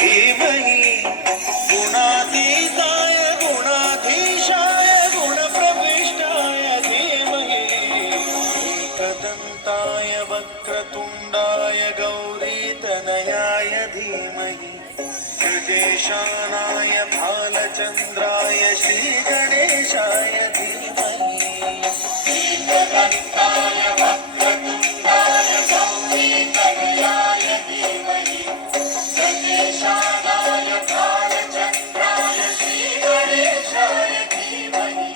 धीमहि गुणातीताय गुणाधीशाय गुणप्रविष्टाय धीमहि एकदन्ताय वक्रतुण्डाय गौरीतनयाय धीमहि गजेशानाय भालचन्द्राय श्रीगणेशाय धीमहि एकदन्ताय वक्रतुण्डाय गौरीतनयाय धीमहि गजेशानाय भालचन्द्राय श्रीगणेशाय धीमहि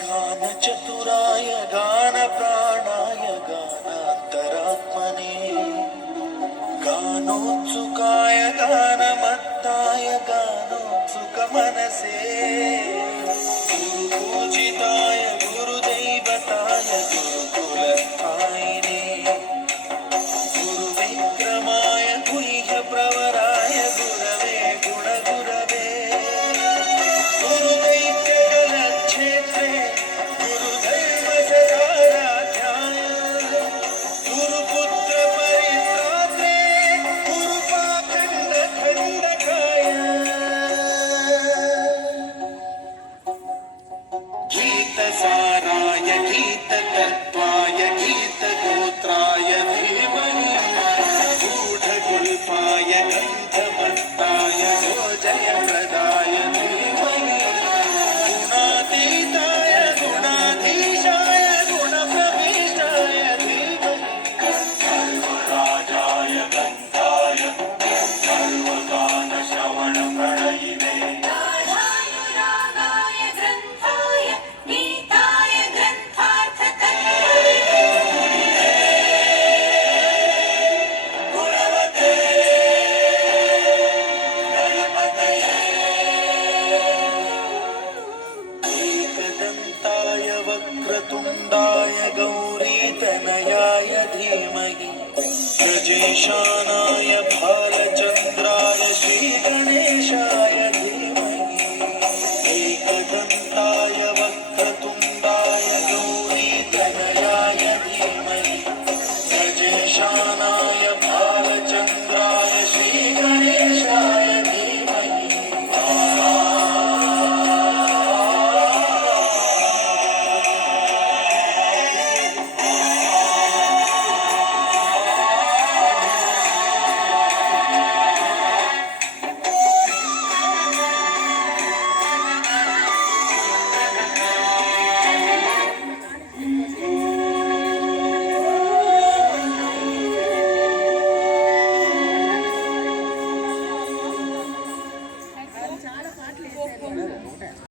गानचतुराय गानप्राणाय गानान्तरात्मने गानोत्सुकाय गानमत्ताय गानोत्सुकमनसे गुरुपूजिताय गुरुदैवताय गुरुकुलस्थायिने गुरुविक्रमाय गुह्यप्रवराय गुरवे गुणगुरवे गुरुदैत्यगणक्षेत्रे गुरुदैवसदाराध्याय गुरुपुत्रपरित्रात्रे गुरुपाखण्डखण्डकाय गीतसाराय गीततत्त्वाय गीतगोत्राय धीमहि गूढगुल्फाय गन्धमत्ताय जयप्रदाय धीमहि गुणातीताय गुणाधीशाय गुणप्रविष्टाय धीमहि सर्वराजाय गन्धाय सर्वगानश्रवणप्रणयिने राधानुरागाय ग्रन्थाय गीताय ग्रन्थार्थतत्त्वये गुणवते गणपतये एकदन्ताय वक्रतुण्डाय गौरीतनयाय धीमहि गजेशानाय